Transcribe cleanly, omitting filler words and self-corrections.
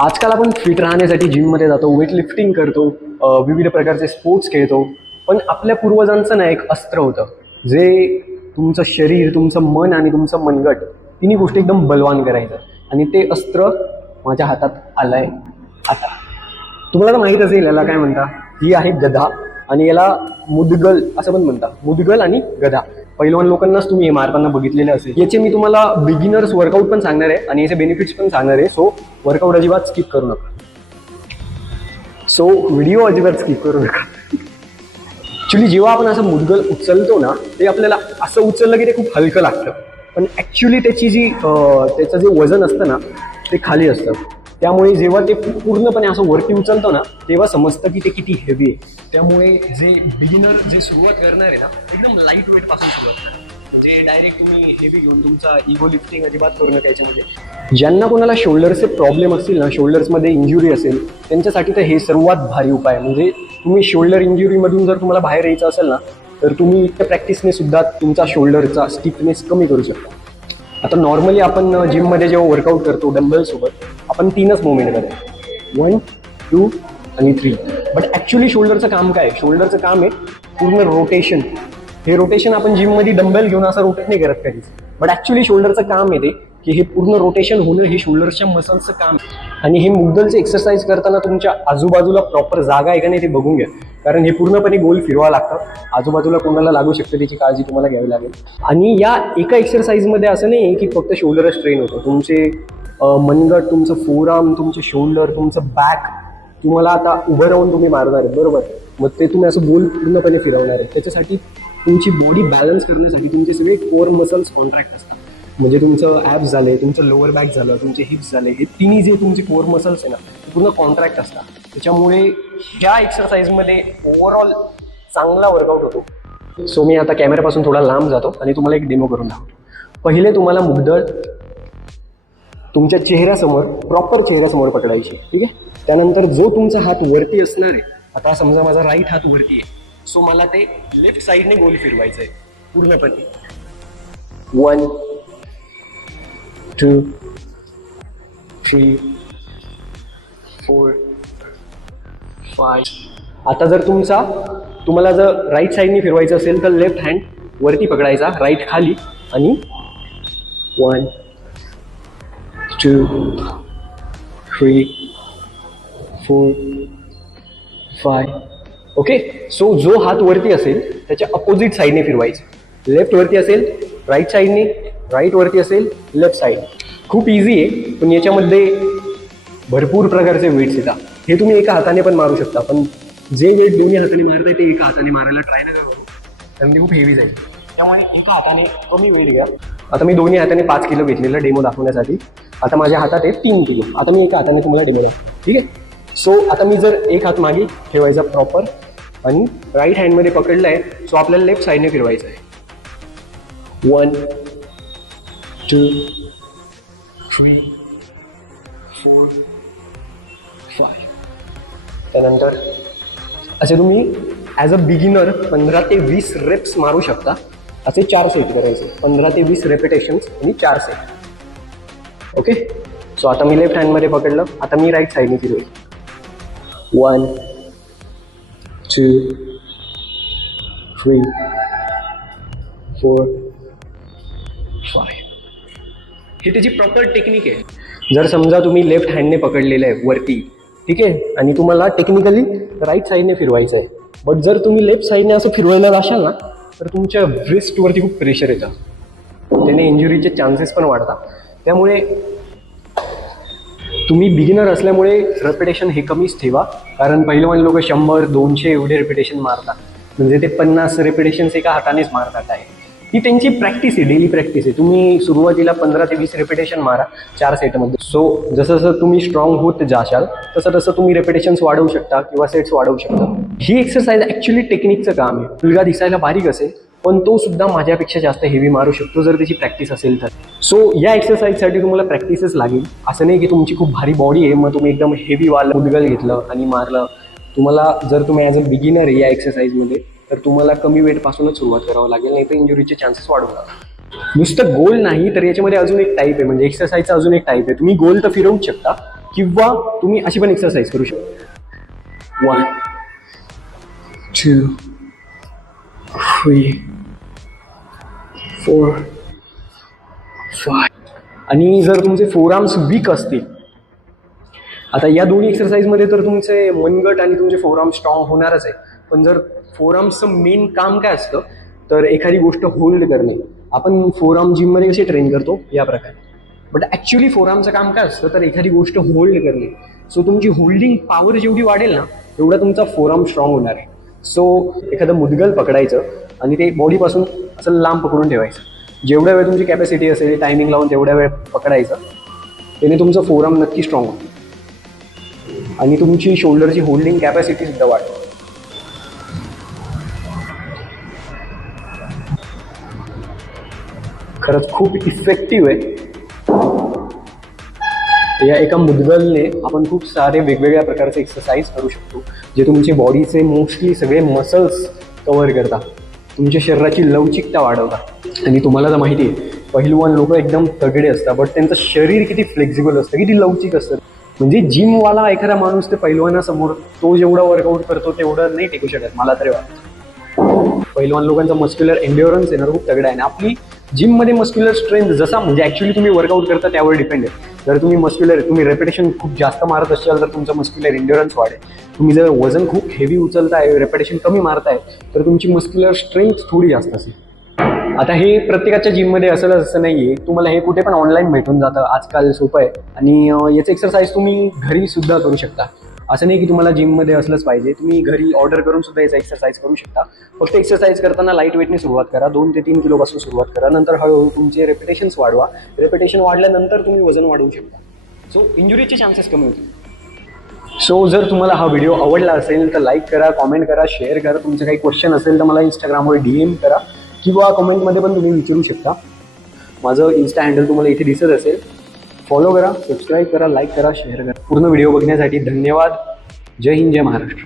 आजकाल आपण फिट राहण्यासाठी जिममध्ये जातो, वेट लिफ्टिंग करतो, विविध प्रकारचे स्पोर्ट्स खेळतो. पण आपल्या पूर्वजांचं ना एक अस्त्र होतं, जे तुमचं शरीर, तुमचं मन आणि तुमचं मनगट तिन्ही गोष्टी एकदम बलवान करायचं. आणि ते अस्त्र माझ्या हातात आलंय आता. तुम्हाला तर माहीत असेल याला काय म्हणता. ही आहे गदा आणि याला मुदगल असं पण म्हणता. मुदगल आणि गदा पहिलवान लोकांनाच तुम्ही हे मारताना बघितलेले असेल. याचे मी तुम्हाला बिगिनर्स वर्कआउट पण सांगणार आहे आणि याचे बेनिफिट्स पण सांगणार आहे. सो वर्कआउट अजिबात स्किप करू नका. सो व्हिडिओ अजिबात स्किप करू नका. ॲक्च्युली जेव्हा आपण असं मुदगल उचलतो ना, ते आपल्याला असं उचललं की ते खूप हलकं लागतं. पण ॲक्च्युली त्याचं जे वजन असतं ना ते खाली असतं. त्यामुळे जेव्हा ते पूर्णपणे असं वरती उचलतो ना तेव्हा समजतं की ते किती हेवी आहे. त्यामुळे जे बिगिनर जे सुरुवात करणार आहे ना एकदम लाईट वेट पासून सुरुवात करा. म्हणजे डायरेक्ट तुम्ही हेवी घेऊन तुमचा इगो लिफ्टिंग अजिबात करू नका याच्यामध्ये. ज्यांना कोणाला शोल्डरचे प्रॉब्लेम असतील ना, शोल्डर्समध्ये इंजुरी असेल, त्यांच्यासाठी तर हे सर्वात भारी उपाय. म्हणजे तुम्ही शोल्डर इंजुरीमधून जर तुम्हाला बाहेर यायचं असेल ना तर तुम्ही त्या प्रॅक्टिसने सुद्धा तुमचा शोल्डरचा स्टिफनेस कमी करू शकता. आता नॉर्मली आपण जिममध्ये जेव्हा वर्कआउट करतो डंबलसोबत आपण 3च मुवमेंट करतो, 1, 2 आणि 3. बट ॲक्च्युली शोल्डरचं काम काय? शोल्डरचं काम आहे पूर्ण रोटेशन. हे रोटेशन आपण जिममध्ये डंबेल घेऊन असं रोटेट नाही करत कधीच. बट ॲक्च्युली शोल्डरचं काम आहे ते की हे पूर्ण रोटेशन होणं हे शोल्डरच्या मसल्सचं काम आहे. आणि हे मुद्दलचे एक्सरसाइज करताना तुमच्या आजूबाजूला प्रॉपर जागा आहे का नाही ते बघून घ्या. कारण हे पूर्णपणे गोल फिरवावं लागतं. आजूबाजूला कोणाला लागू शकतं त्याची काळजी तुम्हाला घ्यावी लागेल. आणि या एका एक्सरसाइजमध्ये असं नाही की फक्त शोल्डरच ट्रेन होतं. तुमचे मनगट, तुमचं फोरआर्म, तुमचे शोल्डर, तुमचं बॅक, तुम्हाला आता उभं राहून तुम्ही मारणार आहेत बरोबर. मग ते तुम्ही असं गोल पूर्णपणे फिरवणार आहे. त्याच्यासाठी तुमची बॉडी बॅलन्स करण्यासाठी तुमचे सगळे कोर मसल्स कॉन्ट्रॅक्ट असतात. म्हणजे तुमचं ॲप्स झाले, तुमचं लोअर बॅक झालं, तुमचे हिप्स झाले, हे तिन्ही जे तुमचे कोर मसल्स आहे ना ते पूर्ण कॉन्ट्रॅक्ट असतात. त्याच्यामुळे ह्या एक्सरसाइजमध्ये ओव्हरऑल चांगला वर्कआउट होतो. सो मी आता कॅमेऱ्यापासून थोडा लांब जातो आणि तुम्हाला एक डेमो करून दाखवतो. पहिले तुम्हाला मुगदळ तुमच्या चेहऱ्यासमोर, प्रॉपर चेहऱ्यासमोर पकडायची, ठीक आहे. त्यानंतर जो तुमचा हात वरती असणार आहे, आता समजा माझा राईट हात वरती आहे, सो मला ते लेफ्ट साईडने गोल फिरवायचं आहे पूर्णपणे. 1, 2, 3, 4, 5. आता जर तुम्हाला जर राईट साईडने फिरवायचं असेल तर लेफ्ट हँड वरती पकडायचा, राईट खाली आणि 1, 2, 3, 4, 5. ओके. सो जो हात वरती असेल त्याच्या अपोजिट साईडने फिरवायचं. लेफ्ट वरती असेल राईट साईडने, राईट वरती असेल लेफ्ट साईड. खूप इझी आहे. पण याच्यामध्ये भरपूर प्रकारचे वेट्स येतात. हे तुम्ही एका हाताने पण मारू शकता. पण जे वेट दोन्ही हाताने मारताय ते एका हाताने मारायला ट्राय नका करू, कारण ते खूप हेवी जाईल. त्यामुळे एका हाताने कमी वेट घ्या. आता मी दोन्ही हाताने 5 किलो घेतलेलं डेमो दाखवण्यासाठी. आता माझ्या हातात आहे 3 किलो. आता मी एका हाताने तुम्हाला डेमो दाखवतो, ठीक आहे. सो आता मी जर एक हात मागे ठेवायचा प्रॉपर आणि राईट हँडमध्ये पकडला आहे, सो आपल्याला लेफ्ट साईडने फिरवायचं आहे. 1, 2, 3, 4, 5. त्यानंतर असे तुम्ही ॲज अ बिगिनर 15 ते 20 रेप्स मारू शकता. असे 4 सेट करायचे, 15 ते 20 रेपिटेशन्स आणि 4 सेट. ओके. सो आता मी लेफ्ट हँडमध्ये पकडलं. आता मी राईट साईडने फिरवेल. 1, 2, 3, 4, 5. ही त्याची प्रॉपर टेक्निक आहे. जर समजा तुम्ही लेफ्ट हँडने पकडलेलं आहे वरती, ठीक आहे, आणि तुम्हाला टेक्निकली राईट साईडने फिरवायचं आहे. बट जर तुम्ही लेफ्ट साईडने असं फिरवायला जाशाल ना तर तुमच्या ब्रेस्टवरती खूप प्रेशर येतं. त्याने इंजुरीचे चान्सेस पण वाढतात. त्यामुळे तुम्ही बिगिनर असल्यामुळे रेपिटेशन हे कमीच ठेवा. कारण पहिलवान लोक 100, 200 एवढे रेपिटेशन मारतात. म्हणजे ते 50 रेपिटेशन्स एका हातानेच मारतात आहे. ही त्यांची प्रॅक्टिस आहे, डेली प्रॅक्टिस आहे. तुम्ही सुरुवातीला 15 ते 20 रेपिटेशन मारा 4 सेटमध्ये. सो जसं जसं तुम्ही स्ट्रॉंग होत जाशाल तसं तसं तुम्ही रेपिटेशन्स वाढवू शकता किंवा सेट्स वाढवू शकता. ही एक्सरसाइज ॲक्च्युली टेक्निकचं काम आहे. मुलगा दिसायला बारीक असेल पण तो सुद्धा माझ्यापेक्षा जास्त हेवी मारू शकतो जर त्याची प्रॅक्टिस असेल तर. सो या एक्सरसाइजसाठी तुम्हाला प्रॅक्टिसच लागेल. असं नाही की तुमची खूप भारी बॉडी आहे मग तुम्ही एकदम हेवी वाला मुदगल घेतलं आणि मारलं. तुम्हाला जर तुम्ही ॲज अ बिगिनर आहे या एक्सरसाइजमध्ये तर तुम्हाला कमी वेटपासूनच सुरुवात करावं लागेल, नाही तर इंजुरीचे चान्सेस वाढवतात. नुसतं गोल नाही तर याच्यामध्ये अजून एक टाईप आहे, म्हणजे एक्सरसाइजचा अजून एक टाईप आहे. तुम्ही गोल तर फिरवूच शकता किंवा तुम्ही अशी पण एक्सरसाइज करू शकता. 1 2 3 4 5. आणि जर तुमचे फोरआर्म्स वीक असतील, आता या दोन्ही एक्सरसाइजमध्ये तर तुमचे मनगट आणि तुमचे फोरआर्म स्ट्रॉंग होणारच आहे. पण जर फोरआर्म्सचं मेन काम काय असतं तर एखादी गोष्ट होल्ड करणे. आपण फोरआर्म जिममध्ये कसे ट्रेन करतो या प्रकारे, बट ॲक्च्युली फोरआर्मचं काम काय असतं तर एखादी गोष्ट होल्ड करणे. सो तुमची होल्डिंग पॉवर जेवढी वाढेल ना तेवढा तुमचा फोरआर्म स्ट्रॉंग होणार आहे. सो एखादं मुदगल पकडायचं आणि ते बॉडीपासून असं लांब पकडून ठेवायचं. जेवढ्या वेळ तुमची कॅपॅसिटी असेल टायमिंग लावून तेवढ्या वेळ पकडायचं. त्याने तुमचं फोरआर्म नक्की स्ट्रॉंग होतं आणि तुमची शोल्डरची होल्डिंग कॅपॅसिटी सुद्धा वाढते. खरंच खूप इफेक्टिव्ह आहे. या एका मुदगलने आपण खूप सारे वेगवेगळ्या प्रकारचे एक्सरसाइज करू शकतो जे तुमचे बॉडीचे मोस्टली सगळे मसल्स कव्हर करतात, तुमच्या शरीराची लवचिकता वाढवतात. आणि तुम्हाला तर माहिती आहे पहिलवान लोक एकदम तगडे असतात, बट त्यांचं शरीर किती फ्लेक्झिबल असतं, किती लवचिक असतं. म्हणजे जिमवाला एखादा माणूस ते पहिलवानासमोर तो जेवढा वर्कआउट करतो तेवढं नाही टिकू शकत मला तरी वाटतं. पहिलवान लोकांचा मस्क्युलर एन्ड्युरन्स येणार खूप तगडा आहे. आणि आपली जिममध्ये मस्क्युलर स्ट्रेंथ जसा म्हणजे ॲक्च्युली तुम्ही वर्कआउट करता त्यावर डिपेंड आहे. जर तुम्ही रेपिटेशन खूप जास्त मारत असाल तर तुमचं मस्क्युलर एन्ड्युरन्स वाढेल. तुम्ही जर वजन खूप हेवी उचलताय, रेपिटेशन कमी मारताय तर तुमची मस्क्युलर स्ट्रेंथ थोडी जास्त असेल. आता हे प्रत्येकाच्या जिममध्ये असेल असं नाही आहे. तुम्हाला हे कुठे पण ऑनलाईन भेटून जातं, आजकाल सोपं आहे. आणि याचं एक्सरसाइज तुम्ही घरी सुद्धा करू शकता. असं नाही की तुम्हाला जिममध्ये असलंच पाहिजे, तुम्ही घरी ऑर्डर करून सुद्धा याचा एक्सरसाइज करू शकता. फक्त एक्सरसाइज करताना लाईट वेटने सुरुवात करा, 2 ते 3 किलोपासून सुरुवात करा. नंतर हळूहळू तुमचे रेपिटेशन्स वाढवा. रेपिटेशन वाढल्यानंतर तुम्ही वजन वाढवू शकता. सो इंजुरीचे चान्सेस कमी होतील. सो जर तुम्हाला हा व्हिडिओ आवडला असेल तर लाईक करा, कॉमेंट करा, शेअर करा. तुमचं काही क्वेश्चन असेल तर मला इंस्टाग्रामवर DM करा किंवा कमेंटमध्ये पण तुम्ही विचारू शकता. माझं इन्स्टा हँडल तुम्हाला इथे दिसत असेल. फॉलो करा, सबस्क्राईब करा, लाईक करा, शेअर करा. पूर्ण व्हिडिओ बघण्यासाठी धन्यवाद. जय हिंद, जय महाराष्ट्र.